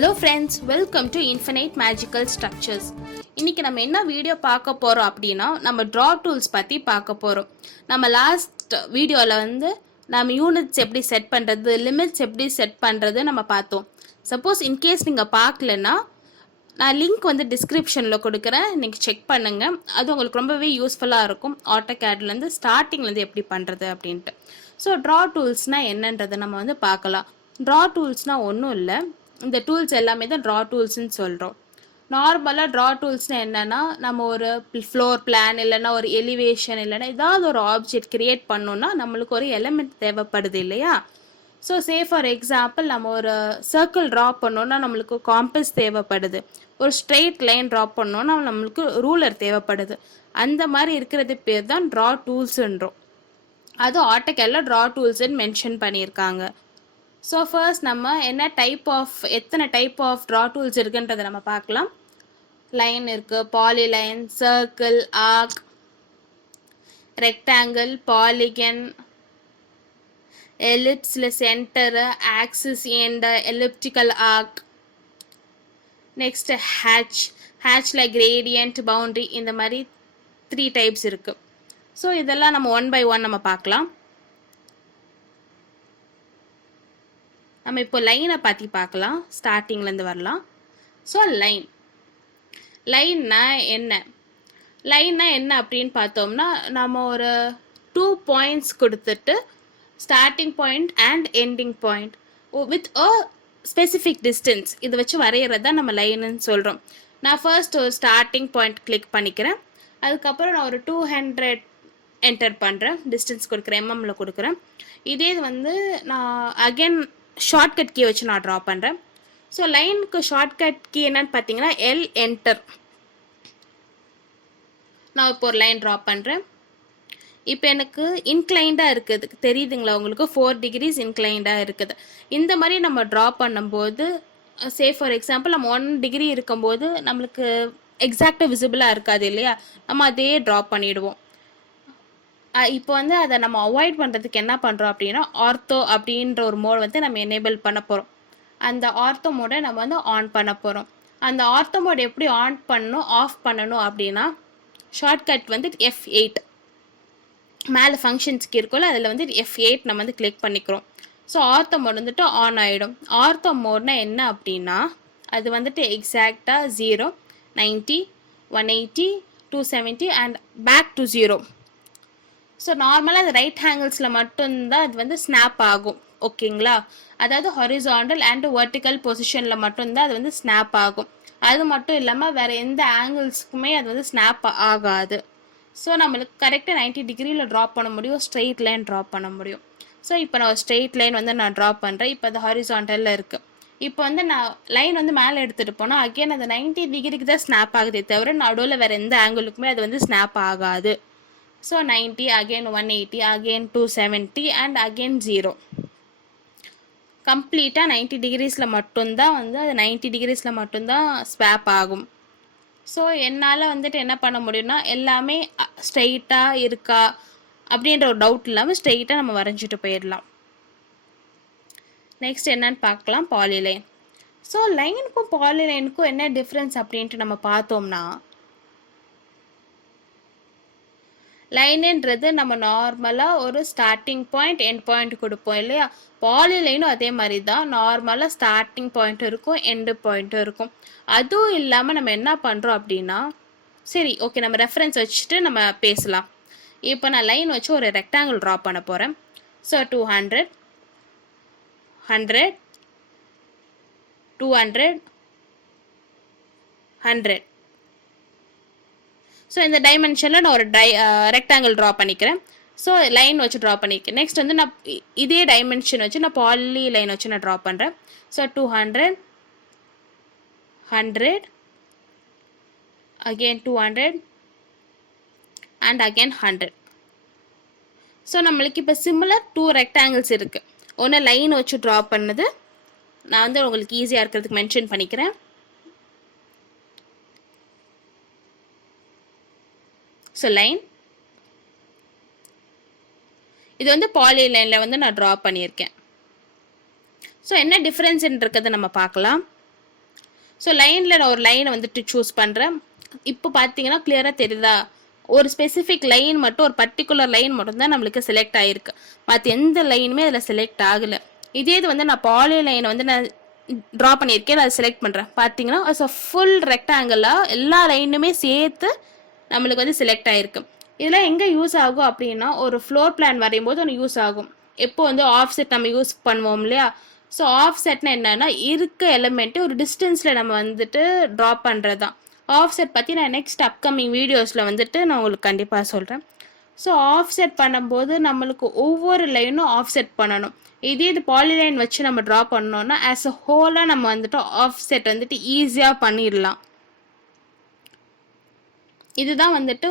Hello friends, welcome to Infinite Magical Structures. இன்னைக்கு நம்ம என்ன வீடியோ பார்க்க போறோம் அப்படின்னா நம்ம draw tools பத்தி பார்க்க போறோம். நம்ம லாஸ்ட் வீடியோல நம்ம யூனிட்ஸ் எப்படி செட் பண்றது, லிமிட்ஸ் எப்படி செட் பண்றது நம்ம பார்த்தோம். சப்போஸ் இன்கேஸ் நீங்க பார்க்கலனா நான் லிங்க் டிஸ்கிரிப்ஷன்ல கொடுக்குறேன், நீங்க செக் பண்ணுங்க. அது உங்களுக்கு ரொம்பவே யூஸ்ஃபுல்லா இருக்கும். ஆட்டோகேட்ல இருந்து ஸ்டார்டிங்ல இருந்து எப்படி பண்றது அப்படின்ட்டு. ஸோ draw toolsனா என்னன்றதை நம்ம பார்க்கலாம். draw toolsனா ஒன்றும் இல்லை, இந்த டூல்ஸ் எல்லாமே தான் ட்ரா டூல்ஸ்ன்னு சொல்கிறோம். நார்மலாக ட்ரா டூல்ஸ்னால் என்னென்னா, நம்ம ஒரு ஃப்ளோர் பிளான் இல்லைன்னா ஒரு எலிவேஷன் இல்லைன்னா ஏதாவது ஒரு ஆப்ஜெக்ட் கிரியேட் பண்ணோன்னா நம்மளுக்கு ஒரு எலிமெண்ட் தேவைப்படுது இல்லையா. ஸோ ஃபார் எக்ஸாம்பிள் நம்ம ஒரு சர்க்கிள் ட்ரா பண்ணோன்னா நம்மளுக்கு காம்பஸ் தேவைப்படுது, ஒரு ஸ்ட்ரெயிட் லைன் ட்ரா பண்ணோன்னா நம்மளுக்கு ரூலர் தேவைப்படுது. அந்த மாதிரி இருக்கிறது பேர் தான் ட்ரா டூல்ஸுன்றோம். அது ஆட்டோகேட்ல ட்ரா டூல்ஸ்ன்னு மென்ஷன் பண்ணியிருக்காங்க. ஸோ ஃபர்ஸ்ட் நம்ம எத்தனை டைப் ஆஃப் ட்ரா டூல்ஸ் இருக்குன்றதை நம்ம பார்க்கலாம். லைன் இருக்குது, polyline, circle, arc, rectangle, polygon, எலிப்ஸில் centre, axis and elliptical arc. Next ஹேட்சில் கிரேடியன்ட், பவுண்ட்ரி, இந்த மாதிரி 3 டைப்ஸ் இருக்குது. ஸோ இதெல்லாம் நம்ம 1 by 1 நம்ம பார்க்கலாம். நம்ம இப்போ லைனை பற்றி பார்க்கலாம், ஸ்டார்டிங்லேருந்து வரலாம். ஸோ லைன்னா என்ன அப்படின்னு பார்த்தோம்னா, நம்ம ஒரு 2 பாயிண்ட்ஸ் கொடுத்துட்டு starting point and ending point with a specific distance இதை வச்சு வரைகிறது தான் நம்ம லைனுன்னு சொல்கிறோம். நான் ஃபர்ஸ்ட் ஒரு ஸ்டார்டிங் பாயிண்ட் கிளிக் பண்ணிக்கிறேன். அதுக்கப்புறம் நான் ஒரு 200 என்டர் பண்ணுறேன், டிஸ்டன்ஸ் கொடுக்குறேன், எம்எம்ல கொடுக்குறேன். இதே நான் அகெயின் ஷார்ட்கட் கீ வச்சு நான் ட்ரா பண்ணுறேன். ஸோ லைனுக்கு ஷார்ட்கட் கீ என்னன்னு பார்த்தீங்கன்னா எல் என்டர். நான் இப்போ ஒரு லைன் ட்ரா பண்ணுறேன். இப்போ எனக்கு இன்க்ளைண்டாக இருக்குது, தெரியுதுங்களா உங்களுக்கு? 4 degrees இன்க்ளைண்டாக இருக்குது. இந்த மாதிரி நம்ம ட்ரா பண்ணும்போது ஃபார் எக்ஸாம்பிள் நம்ம 1 degree இருக்கும்போது நம்மளுக்கு எக்ஸாக்டாக விசிபிளாக இருக்காது இல்லையா, நம்ம அதே ட்ரா பண்ணிவிடுவோம். இப்போ அதை நம்ம அவாய்ட் பண்ணுறதுக்கு என்ன பண்ணுறோம் அப்படின்னா, ஆர்த்தோ அப்படின்ற ஒரு மோட் நம்ம எனேபிள் பண்ண போகிறோம். அந்த ஆர்த்தோ மோடை நம்ம ஆன் பண்ண போகிறோம். அந்த ஆர்த்தோ மோட் எப்படி ஆன் பண்ணணும் ஆஃப் பண்ணணும் அப்படின்னா, ஷார்ட்கட் F8 மேலே ஃபங்க்ஷன்ஸ்க்கு இருக்கும்ல, அதில் F8 நம்ம கிளிக் பண்ணிக்கிறோம். ஸோ ஆர்த்தோ மோட் ஆன் ஆகிடும். ஆர்த்தோ மோட்னா என்ன அப்படின்னா, அது எக்ஸாக்டாக 0, 90, 180, 270 அண்ட் பேக் டு 0. ஸோ நார்மலாக அது ரைட் ஹேங்கிள்ஸில் மட்டும்தான் அது ஸ்னாப் ஆகும், ஓகேங்களா? அதாவது ஹாரிசாண்டல் அண்ட் வெர்டிக்கல் பொசிஷனில் மட்டும்தான் அது ஸ்னாப் ஆகும். அது மட்டும் இல்லாமல் வேறு எந்த ஆங்கிள்ஸுக்குமே அது ஸ்னாப் ஆகாது. ஸோ நம்மளுக்கு கரெக்டாக 90 degreeல ட்ரா பண்ண முடியும், ஸ்ட்ரெயிட் லைன் ட்ரா பண்ண முடியும். ஸோ இப்போ நான் ஒரு ஸ்ட்ரெயிட் லைன் நான் ட்ரா பண்ணுறேன். இப்போ அது ஹாரிசாண்டலில் இருக்குது. இப்போ நான் லைன் மேலே எடுத்துகிட்டு போனால் அகெயின் அது 90 degreeக்கு தான் ஸ்னாப் ஆகுதே தவிர நடுவில் வேறு எந்த ஆங்கிளுக்குமே அது ஸ்னாப் ஆகாது. So 90, again 180, again 270 and again 0. கம்ப்ளீட்டாக 90 degreesல மட்டும்தான் அது 90 degreesல மட்டும்தான் ஸ்வாப் ஆகும். ஸோ என்னால் என்ன பண்ண முடியும்னா, எல்லாமே ஸ்ட்ரெயிட்டாக இருக்கா அப்படின்ற ஒரு டவுட் இல்லாமல் ஸ்ட்ரெயிட்டாக நம்ம வரைஞ்சிட்டு போயிடலாம். நெக்ஸ்ட் என்னன்னு பார்க்கலாம், பாலிலைன். ஸோ லைனுக்கும் பாலிலைனுக்கும் என்ன டிஃப்ரென்ஸ் அப்படின்ட்டு நம்ம பார்த்தோம்னா, லைனுன்றது நம்ம நார்மலாக ஒரு ஸ்டார்டிங் பாயிண்ட் எண்ட் பாயிண்ட் கொடுப்போம் இல்லையா. பாலிலைனும் அதே மாதிரி தான், நார்மலாக ஸ்டார்டிங் பாயிண்ட் இருக்கும், எண்டு பாயிண்ட்டும் இருக்கும். அதுவும் இல்லாமல் நம்ம என்ன பண்ணுறோம் அப்படின்னா, சரி ஓகே நம்ம ரெஃபரன்ஸ் வச்சுட்டு நம்ம பேசலாம். இப்போ நான் லைன் வச்சு ஒரு ரெக்டாங்கிள் ட்ரா பண்ண போகிறேன். ஸோ 200, 100, 200, 100. ஸோ இந்த டைமென்ஷனில் நான் ஒரு ரெக்டாங்கிள் ட்ரா பண்ணிக்கிறேன். ஸோ லைன் வச்சு ட்ரா பண்ணிக்கிறேன். நெக்ஸ்ட் நான் இதே டைமென்ஷன் வச்சு நான் பாலி லைன் வச்சு நான் ட்ரா பண்ணுறேன். So 200, 100, again 200 and again 100. So நம்மளுக்கு இப்போ சிமிலர் 2 ரெக்டாங்கிள்ஸ் இருக்குது. ஒன்று லைன் வச்சு ட்ரா பண்ணது நான் உங்களுக்கு ஈஸியாக இருக்கிறதுக்கு மென்ஷன் பண்ணிக்கிறேன். ஸோ லைன் இது பாலி லைனில் நான் ட்ரா பண்ணியிருக்கேன். ஸோ என்ன டிஃப்ரென்ஸ்ன்றதை நம்ம பார்க்கலாம். ஸோ லைனில் நான் ஒரு லைனை வந்துட்டு சூஸ் பண்ணுறேன். இப்போ பார்த்தீங்கன்னா கிளியராக தெரியுதா, ஒரு ஸ்பெசிஃபிக் லைன் மட்டும், ஒரு பர்டிகுலர் லைன் மட்டும் தான் நம்மளுக்கு செலக்ட் ஆகிருக்கு, மற்ற எந்த லைனுமே அதில் செலக்ட் ஆகலை. இதே இது வந்து நான் பாலி லைனை வந்து நான் ட்ரா பண்ணியிருக்கேன், நான் அதை செலக்ட் பண்ணுறேன். பார்த்தீங்கன்னா அஸ் அ ஃபுல் ரெக்டாங்கிளாக எல்லா லைனுமே சேர்த்து நம்மளுக்கு வந்து செலக்ட் ஆகிருக்கு. இதெல்லாம் எங்கே யூஸ் ஆகும் அப்படின்னா, ஒரு ஃப்ளோர் பிளான் வரையும் போது ஒன்று யூஸ் ஆகும். எப்போ வந்து ஆஃப் செட் நம்ம யூஸ் பண்ணுவோம் இல்லையா, ஸோ ஆஃப் செட்னா என்னன்னா இருக்க எலிமெண்ட்டு ஒரு டிஸ்டன்ஸில் நம்ம வந்துட்டு ட்ரா பண்ணுறது தான். ஆஃப் செட் பற்றி நான் நெக்ஸ்ட் அப்கமிங் வீடியோஸில் வந்துட்டு நான் உங்களுக்கு கண்டிப்பாக சொல்கிறேன். ஸோ ஆஃப் செட் பண்ணும்போது நம்மளுக்கு ஒவ்வொரு லைனும் ஆஃப் செட் பண்ணணும். இதே இது பாலிலைன் வச்சு நம்ம ட்ரா பண்ணோம்னா ஆஸ் அ ஹோலாக நம்ம வந்துட்டு ஆஃப் செட் வந்துட்டு ஈஸியாக பண்ணிடலாம். இதுதான் வந்துட்டு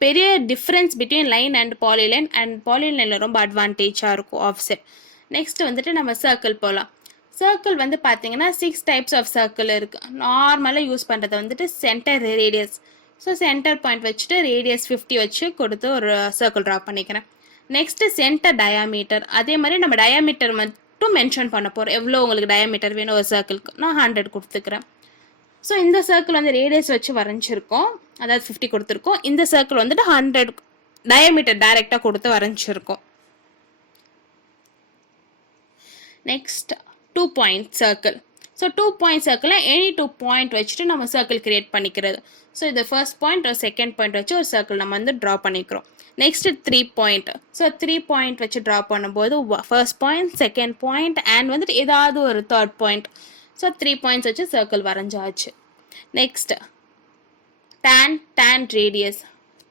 பெரிய டிஃப்ரென்ஸ் பிட்வீன் லைன் அண்ட் பாலிலைனில் ரொம்ப அட்வான்டேஜாக இருக்கும் ஆஃப் செட். நெக்ஸ்ட் வந்துட்டு நம்ம சர்க்கிள் போகலாம். சர்க்கிள் வந்து பார்த்தீங்கன்னா 6 டைப்ஸ் ஆஃப் சர்க்கிள் இருக்குது. நார்மலாக யூஸ் பண்ணுறது வந்துட்டு centre radius. So centre point வச்சுட்டு ரேடியஸ் 50 வச்சு கொடுத்து ஒரு சர்க்கிள் ட்ரா பண்ணிக்கிறேன். Next centre diameter. அதே மாதிரி நம்ம டயாமீட்டர் மட்டும் மென்ஷன் பண்ண போகிறோம். எவ்வளோ உங்களுக்கு டயாமீட்டர் வேணும் ஒரு சர்க்கிளுக்கு, நான் 100 கொடுத்துக்கிறேன். ஸோ இந்த சர்க்கிள் வந்து ரேடியஸ் வச்சு வரைஞ்சிருக்கோம், அதாவது 50 கொடுத்துருக்கோம். இந்த சர்க்கிள் வந்துட்டு 100 டயாமீட்டர் டைரெக்டாக கொடுத்து வரைஞ்சிருக்கோம். Next 2 point circle. So 2 point சர்க்கிளில் எனி 2 பாயிண்ட் வச்சுட்டு நம்ம சர்க்கிள் கிரியேட் பண்ணிக்கிறது. ஸோ இது ஃபர்ஸ்ட் பாயிண்ட் ஒரு செகண்ட் பாயிண்ட் வச்சு ஒரு சர்க்கிள் நம்ம வந்து ட்ரா பண்ணிக்கிறோம். Next 3 point. ஸோ 3 பாயிண்ட் வச்சு ட்ரா பண்ணும்போது first point, second point and வந்துட்டு ஏதாவது ஒரு தேர்ட் பாயிண்ட். ஸோ 3 பாயிண்ட்ஸ் வச்சு சர்க்கிள் வரைஞ்சாச்சு. Next tan radius.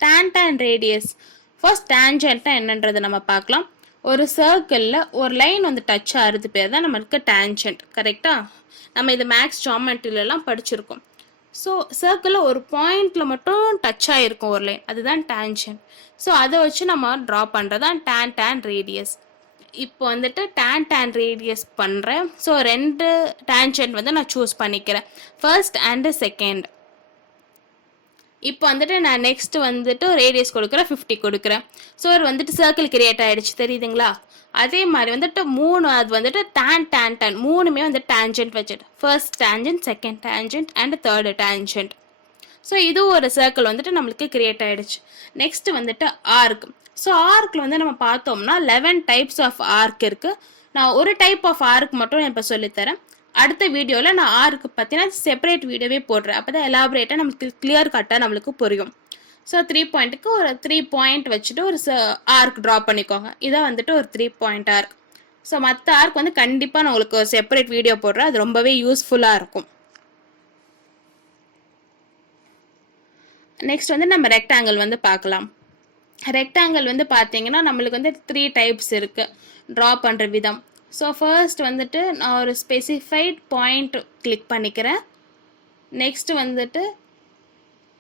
tan radius first டேஞ்சன்ட்னா என்னன்றது நம்ம பார்க்கலாம். ஒரு சர்க்கிளில் ஒரு லைன் வந்து டச் ஆகிறது பேர் தான் நம்மளுக்கு டேஞ்சன்ட், கரெக்டாக? நம்ம இது மேக்ஸ் ஜாமெட்ரிலலாம் படிச்சிருக்கோம். ஸோ சர்க்கிளில் ஒரு பாயிண்டில் மட்டும் டச் ஆகிருக்கும் ஒரு லைன், அதுதான் டேஞ்சன்ட். ஸோ அதை வச்சு நம்ம ட்ரா பண்ணுறது தான் tan ரேடியஸ். இப்போ வந்துட்டு tan ரேடியஸ் பண்ணுறேன். ஸோ 2 டேஞ்சன்ட் வந்து நான் சூஸ் பண்ணிக்கிறேன், ஃபர்ஸ்ட் அண்டு செகண்ட். இப்போ வந்துட்டு நான் நெக்ஸ்ட் வந்துட்டு ரேடியஸ் கொடுக்குறேன், 50 கொடுக்குறேன். ஸோ ஒரு வந்துட்டு சர்க்கிள் கிரியேட் ஆகிடுச்சு, தெரியுதுங்களா? அதே மாதிரி வந்துட்டு 3 அது வந்துட்டு tan மூணுமே வந்து டேஞ்சன்ட் வச்சுட்டு first tangent, second tangent and third tangent. So இது ஒரு சர்க்கிள் வந்துட்டு நம்மளுக்கு கிரியேட் ஆகிடுச்சு. நெக்ஸ்ட் வந்துட்டு ஆர்க். ஸோ ஆர்க்கில் வந்து நம்ம பார்த்தோம்னா 11 டைப்ஸ் ஆஃப் ஆர்க் இருக்குது. நான் ஒரு டைப் ஆஃப் ஆர்க் மட்டும் நான் இப்போ சொல்லித்தரேன். அடுத்த வீடியோவில் நான் ஆர்க்கு பற்றினா செப்பரேட் வீடியோவே போடுறேன், அப்போ தான் எலாபரேட்டாக நம்மளுக்கு கிளியர் கட்டாக நம்மளுக்கு புரியும். ஸோ 3 பாயிண்ட்டுக்கு ஒரு 3 பாயிண்ட் வச்சுட்டு ஒரு ஆர்க் ட்ரா பண்ணிக்கோங்க. இதான் வந்துட்டு ஒரு 3 பாயிண்ட் ஆர்க். ஸோ மற்ற ஆர்க் வந்து கண்டிப்பாக நான் உங்களுக்கு ஒரு செப்பரேட் வீடியோ போடுறேன், அது ரொம்பவே யூஸ்ஃபுல்லாக இருக்கும். நெக்ஸ்ட் வந்து நம்ம ரெக்டாங்கிள் வந்து பார்க்கலாம். ரெக்டாங்கிள் வந்து பார்த்தீங்கன்னா நம்மளுக்கு வந்து 3 டைப்ஸ் இருக்குது ட்ரா பண்ணுற விதம். ஸோ ஃபர்ஸ்ட் வந்துட்டு நான் ஒரு ஸ்பெசிஃபைட் பாயிண்ட் கிளிக் பண்ணிக்கிறேன். நெக்ஸ்ட் வந்துட்டு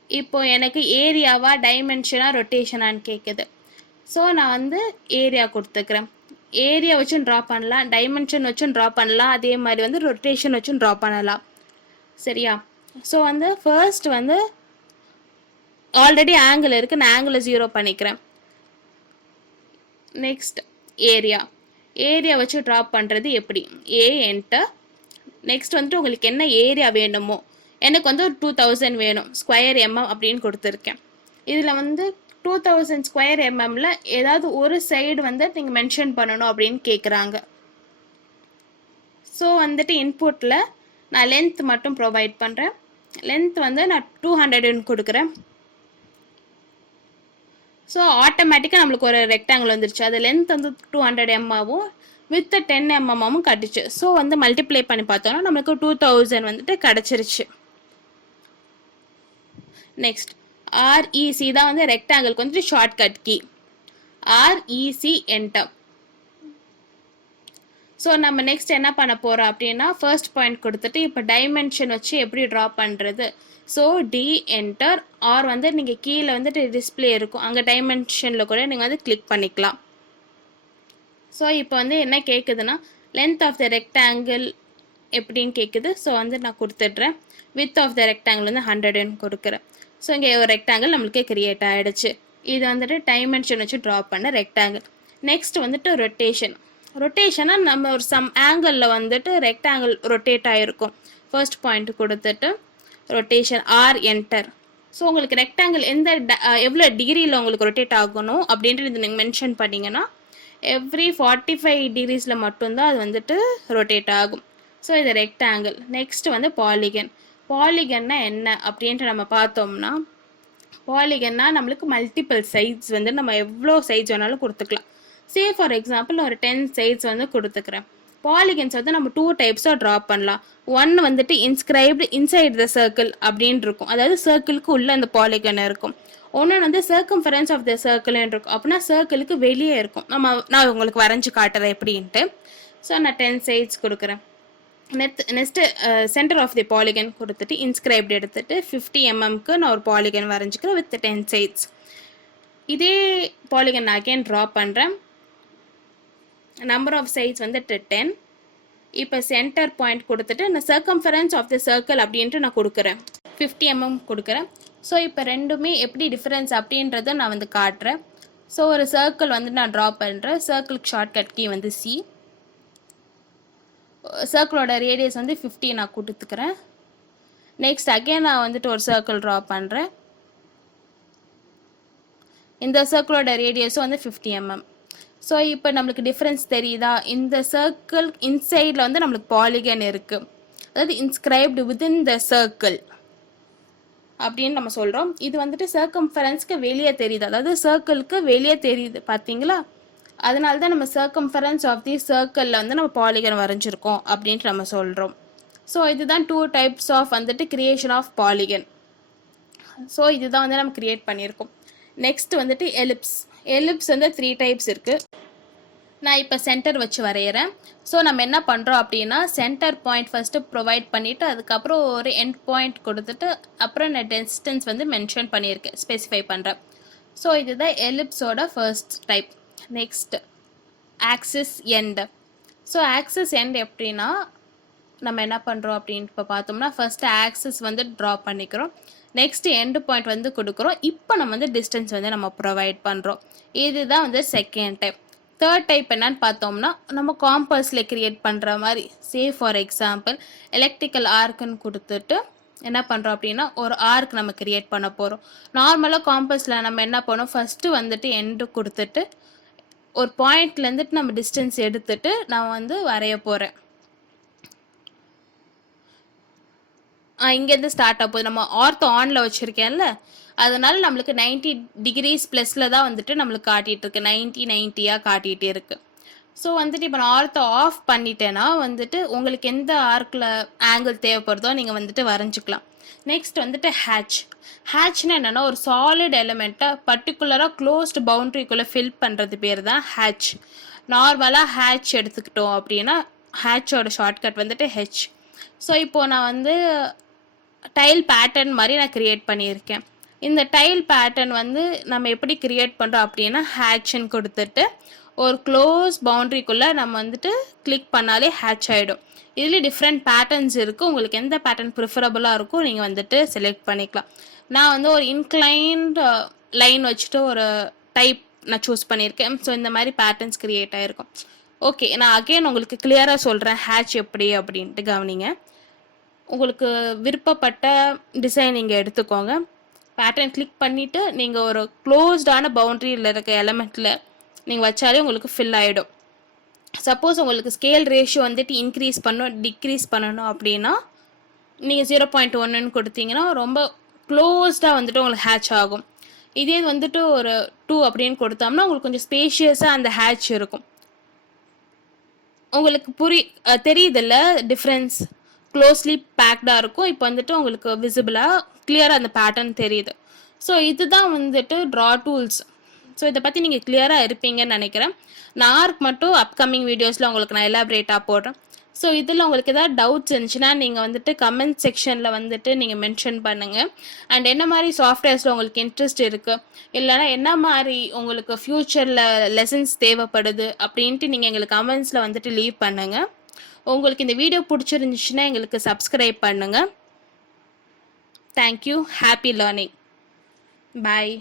இப்போ எனக்கு ஏரியாவா டைமென்ஷனாக ரொட்டேஷனான்னு கேட்குது. ஸோ நான் வந்து ஏரியா கொடுத்துக்கிறேன். ஏரியா வச்சும் ட்ரா பண்ணலாம், டைமென்ஷன் வச்சும் ட்ரா பண்ணலாம், அதே மாதிரி வந்து ரொட்டேஷன் வச்சும் ட்ரா பண்ணலாம், சரியா? ஸோ வந்து ஃபர்ஸ்ட் வந்து ஆல்ரெடி ஆங்கிள் இருக்குது, நான் ஆங்கிளை 0 பண்ணிக்கிறேன். நெக்ஸ்ட் ஏரியா வச்சு ட்ரா பண்ணுறது எப்படி, என்டர். நெக்ஸ்ட் வந்துட்டு உங்களுக்கு என்ன ஏரியா வேணுமோ, எனக்கு வந்து ஒரு 2000 வேணும், ஸ்கொயர் எம்எம் அப்படின்னு கொடுத்துருக்கேன். இதில் வந்து 2000 ஸ்கொயர் எம்எம்மில் ஏதாவது ஒரு சைடு வந்து நீங்கள் மென்ஷன் பண்ணணும் அப்படின்னு கேட்குறாங்க. ஸோ வந்துட்டு இன்புட்டில் நான் லென்த் மட்டும் ப்ரொவைட் பண்ணுறேன். லென்த் வந்து நான் 200 கொடுக்குறேன். ஸோ ஆட்டோமேட்டிக்காக நம்மளுக்கு ஒரு ரெக்டாங்கிள் வந்துருச்சு. அது லென்த் வந்து 200 எம்மாவும் வித் 10 எம்எம்மாவும் கட்டுச்சு. ஸோ வந்து மல்டிப்ளை பண்ணி பார்த்தோன்னா நம்மளுக்கு 2000 வந்துட்டு கிடச்சிருச்சு. நெக்ஸ்ட் REC தான் வந்து ரெக்டாங்கிளுக்கு வந்துட்டு shortcut key, REC enter. So நம்ம நெக்ஸ்ட் என்ன பண்ண போகிறோம் அப்படின்னா ஃபர்ஸ்ட் பாயிண்ட் கொடுத்துட்டு இப்போ டைமென்ஷன் வச்சு எப்படி ட்ரா பண்ணுறது. ஸோ D என்டர், ஆர் வந்து நீங்கள் கீழே வந்துட்டு டிஸ்பிளே இருக்கும், அங்கே டைமென்ஷனில் கூட நீங்கள் வந்து கிளிக் பண்ணிக்கலாம். ஸோ இப்போ வந்து என்ன கேட்குதுன்னா லென்த் ஆஃப் த ரெக்டாங்கிள் எப்படின்னு கேட்குது. ஸோ வந்து நான் கொடுத்துட்றேன். வித் ஆஃப் த ரெக்டாங்கிள் வந்து 100 கொடுக்குறேன். ஸோ இங்கே ஒரு ரெக்டாங்கிள் நம்மளுக்கு கிரியேட் ஆகிடுச்சு. இது வந்துட்டு டைமென்ஷன் வச்சு ட்ரா பண்ண ரெக்டாங்கிள். நெக்ஸ்ட் வந்துட்டு ரொட்டேஷனாக நம்ம ஒரு சம் ஆங்கிளில் வந்துட்டு ரெக்டாங்கிள் ரொட்டேட் ஆகிருக்கும். ஃபர்ஸ்ட் பாயிண்ட் கொடுத்துட்டு ரொட்டேஷன் ஆர் என்டர். ஸோ உங்களுக்கு ரெக்டாங்கிள் எவ்வளோ டிகிரியில் உங்களுக்கு ரொட்டேட் ஆகணும் அப்படின்ட்டு நீங்கள் மென்ஷன் பண்ணிங்கன்னா எவ்ரி 45 டிகிரிஸில் மட்டும்தான் அது வந்துட்டு ரொட்டேட் ஆகும். ஸோ இது ரெக்டாங்கிள். நெக்ஸ்ட் வந்து பாலிகன். பாலிகன்னா என்ன அப்படின்ட்டு நம்ம பார்த்தோம்னா, பாலிகன்னா நம்மளுக்கு மல்டிபிள் சைட்ஸ் வந்து நம்ம எவ்வளோ சைட்ஸ் வேணாலும் கொடுத்துக்கலாம். சே ஃபார் எக்ஸாம்பிள் ஒரு 10 சைட்ஸ் வந்து கொடுத்துக்கிறேன். பாலிகன்ஸ் வந்து நம்ம 2 டைப்ஸாக ட்ரா பண்ணலாம். ஒன்று வந்துட்டு இன்ஸ்கிரைப்டு இன்சைட் த சர்க்கிள் அப்படின்னு இருக்கும், அதாவது சர்க்கிளுக்கு உள்ள அந்த பாலிகன் இருக்கும். ஒன்று வந்து சர்க்கம்ஃபரன்ஸ் ஆஃப் த சர்க்கிள்னு இருக்கும், அப்படின்னா சர்க்கிளுக்கு வெளியே இருக்கும். நான் உங்களுக்கு வரைஞ்சி காட்டுறேன் எப்படின்ட்டு. ஸோ நான் 10 சைட்ஸ் கொடுக்குறேன். Next centre of the polygon கொடுத்துட்டு இன்ஸ்கிரைப்டு எடுத்துட்டு 50 mm நான் ஒரு பாலிகன் வரைஞ்சிக்கிறேன் வித் 10 சைட்ஸ். இதே பாலிகன் நான் அகேன் ட்ரா பண்ணுறேன். நம்பர் ஆஃப் சைட்ஸ் வந்துட்டு 10. இப்போ சென்டர் பாயிண்ட் கொடுத்துட்டு நான் சர்க்கம்ஃபரன்ஸ் ஆஃப் தி சர்க்கிள் அப்படின்ட்டு நான் கொடுக்குறேன், 50 mm கொடுக்குறேன். ஸோ இப்போ ரெண்டுமே எப்படி டிஃப்ரென்ஸ் அப்படின்றத நான் வந்து காட்டுறேன். ஸோ ஒரு சர்க்கிள் வந்து நான் ட்ரா பண்ணுறேன். சர்க்கிளுக்கு ஷார்ட்கட் கீ வந்து சி. சர்க்கிளோட ரேடியஸ் வந்து 50 நான் கொடுத்துக்கிறேன். நெக்ஸ்ட் அகேன் நான் வந்துட்டு ஒரு சர்க்கிள் ட்ரா பண்ணுறேன். இந்த சர்க்கிளோட ரேடியஸும் வந்து 50 mm. ஸோ இப்போ நம்மளுக்கு டிஃப்ரென்ஸ் தெரியுதா? இந்த சர்க்கிள் இன்சைடில் வந்து நம்மளுக்கு பாலிகன் இருக்குது, அதாவது இன்ஸ்கிரைப்டு வித்தின் த சர்க்கிள் அப்படின்னு நம்ம சொல்கிறோம். இது வந்துட்டு சர்க்கம்ஃபரன்ஸ்க்கு வெளியே தெரியுது, அதாவது சர்க்கிளுக்கு வெளியே தெரியுது, பார்த்தீங்களா? அதனால தான் நம்ம சர்க்கம்ஃபரன்ஸ் ஆஃப் தி சர்க்கிளில் வந்து நம்ம பாலிகன் வரைஞ்சிருக்கோம் அப்படின்ட்டு நம்ம சொல்கிறோம். ஸோ இதுதான் 2 டைப்ஸ் ஆஃப் வந்துட்டு கிரியேஷன் ஆஃப் பாலிகன். ஸோ இதுதான் வந்து நம்ம கிரியேட் பண்ணியிருக்கோம். நெக்ஸ்ட் வந்துட்டு எலிப்ஸ். எலிப்ஸ் வந்து 3 டைப்ஸ் இருக்குது. நான் இப்போ சென்டர் வச்சு வரைகிறேன். ஸோ நம்ம என்ன பண்ணுறோம் அப்படின்னா, சென்டர் பாயிண்ட் ஃபஸ்ட்டு ப்ரொவைட் பண்ணிவிட்டு அதுக்கப்புறம் ஒரு எண்ட் பாயிண்ட் கொடுத்துட்டு அப்புறம் நான் டிஸ்டன்ஸ் வந்து மென்ஷன் பண்ணியிருக்கேன், ஸ்பெசிஃபை பண்ணுறேன். ஸோ இதுதான் எலிப்ஸோட first type. Next axis end. So axis end எப்படின்னா நம்ம என்ன பண்ணுறோம் அப்படின்னு இப்போ பார்த்தோம்னா, ஃபர்ஸ்ட்டு ஆக்சிஸ் வந்து ட்ரா பண்ணிக்கிறோம். நெக்ஸ்ட் எண்டு பாயிண்ட் வந்து கொடுக்குறோம். இப்போ நம்ம வந்து டிஸ்டன்ஸ் வந்து நம்ம ப்ரொவைட் பண்ணுறோம். இதுதான் வந்து செகண்ட் டைப். தேர்ட் டைப் என்னன்னு பார்த்தோம்னா, நம்ம காம்பஸில் கிரியேட் பண்ணுற மாதிரி. சே ஃபார் எக்ஸாம்பிள் எலக்ட்ரிக்கல் ஆர்க்குன்னு கொடுத்துட்டு என்ன பண்ணுறோம் அப்படின்னா ஒரு ஆர்க் நம்ம கிரியேட் பண்ண போகிறோம். நார்மலாக காம்பஸில் நம்ம என்ன பண்ணோம், ஃபஸ்ட்டு வந்துட்டு எண்டு கொடுத்துட்டு ஒரு பாயிண்ட்லேருந்துட்டு நம்ம டிஸ்டன்ஸ் எடுத்துட்டு நான் வந்து வரைய போகிறேன். இங்கேருந்து ஸ்டார்ட் ஆக போகுது. நம்ம ஆர்த்தோ ஆனில் வச்சுருக்கேன்ல, அதனால நம்மளுக்கு 90 டிகிரிஸ் ப்ளஸில் தான் வந்துட்டு நம்மளுக்கு காட்டிகிட்டு இருக்கு, 90 காட்டிகிட்டே இருக்குது. ஸோ வந்துட்டு இப்போ நான் ஆர்த்தோ ஆஃப் பண்ணிட்டேன்னா வந்துட்டு உங்களுக்கு எந்த ஆர்க்கில் ஆங்கிள் தேவைப்படுதோ நீங்கள் வந்துட்டு வரைஞ்சிக்கலாம். நெக்ஸ்ட் வந்துட்டு ஹேட்ச். ஹேட்ச்னா என்னென்னா ஒரு சாலிட் எலிமெண்ட்டை பர்டிகுலராக க்ளோஸ்டு பவுண்ட்ரிக்குள்ளே ஃபில் பண்ணுறது பேர் தான் ஹேட்ச். நார்மலாக ஹேட்ச் எடுத்துக்கிட்டோம் அப்படின்னா ஹேட்சோட ஷார்ட்கட் வந்துட்டு ஹெச். ஸோ இப்போது நான் வந்து டைல் பேட்டர்ன் மாதிரி நான் க்ரியேட் பண்ணியிருக்கேன். இந்த டைல் பேட்டர்ன் வந்து நம்ம எப்படி க்ரியேட் பண்ணுறோம் அப்படின்னா, ஹேட்ச்ன்னு கொடுத்துட்டு ஒரு க்ளோஸ் பவுண்ட்ரிக்குள்ளே நம்ம வந்துட்டு கிளிக் பண்ணாலே ஹேட்ச் ஆகிடும். இதுலேயும் டிஃப்ரெண்ட் பேட்டர்ன்ஸ் இருக்குது, உங்களுக்கு எந்த பேட்டர்ன் ப்ரிஃபரபுளாக இருக்கும் நீங்கள் வந்துட்டு செலக்ட் பண்ணிக்கலாம். நான் வந்து ஒரு இன்க்ளைன்ட் லைன் வச்சுட்டு ஒரு டைப் நான் சூஸ் பண்ணியிருக்கேன். ஸோ இந்த மாதிரி பேட்டர்ன்ஸ் க்ரியேட் ஆகிருக்கும். ஓகே, நான் அகெயின் உங்களுக்கு கிளியராக சொல்கிறேன் ஹேட்ச் எப்படி அப்படின்ட்டு கவனிங்க. உங்களுக்கு விருப்பப்பட்ட டிசைன் நீங்கள் எடுத்துக்கோங்க. பேட்டர்ன் கிளிக் பண்ணிவிட்டு நீங்கள் ஒரு க்ளோஸ்டான பவுண்ட்ரியில் இருக்க எலமெண்ட்டில் நீங்கள் வச்சாலே உங்களுக்கு ஃபில் ஆகிடும். சப்போஸ் உங்களுக்கு ஸ்கேல் ரேஷியோ வந்துட்டு இன்க்ரீஸ் டிக்ரீஸ் பண்ணணும் அப்படின்னா நீங்கள் 0.1ன்னு கொடுத்தீங்கன்னா ரொம்ப க்ளோஸ்டாக வந்துட்டு உங்களுக்கு ஹேட்ச் ஆகும். இதே வந்துட்டு ஒரு 2 அப்படின்னு கொடுத்தோம்னா உங்களுக்கு கொஞ்சம் ஸ்பேஷியஸாக அந்த ஹேட்ச் இருக்கும். உங்களுக்கு தெரியுதில்ல டிஃப்ரென்ஸ்? க்ளோஸ்லி பேக்டாக இருக்கும். இப்போ வந்துட்டு உங்களுக்கு விசிபிளாக கிளியராக அந்த பேட்டர்ன் தெரியுது. ஸோ இதுதான் வந்துட்டு ட்ரா டூல்ஸ். ஸோ இதை பற்றி நீங்கள் கிளியராக இருப்பீங்கன்னு நினைக்கிறேன். நான் ஆர்க் மட்டும் அப்கமிங் வீடியோஸில் உங்களுக்கு நான் எலாபரேட்டாக போடுறேன். ஸோ இதில் உங்களுக்கு ஏதாவது டவுட்ஸ் இருந்துச்சுன்னா நீங்கள் வந்துட்டு கமெண்ட் செக்ஷனில் வந்துட்டு நீங்கள் மென்ஷன் பண்ணுங்கள். அண்ட் என்ன மாதிரி சாஃப்ட்வேர்ஸில் உங்களுக்கு இன்ட்ரெஸ்ட் இருக்குது, இல்லைனா என்ன மாதிரி உங்களுக்கு ஃப்யூச்சரில் லெசன்ஸ் தேவைப்படுது அப்படின்ட்டு நீங்கள் எங்களுக்கு கமெண்ட்ஸில் வந்துட்டு லீவ் பண்ணுங்கள். உங்களுக்கு இந்த வீடியோ பிடிச்சிருந்துச்சுன்னா எங்களுக்கு சப்ஸ்கிரைப் பண்ணுங்கள். தேங்க்யூ. Happy learning. பாய்.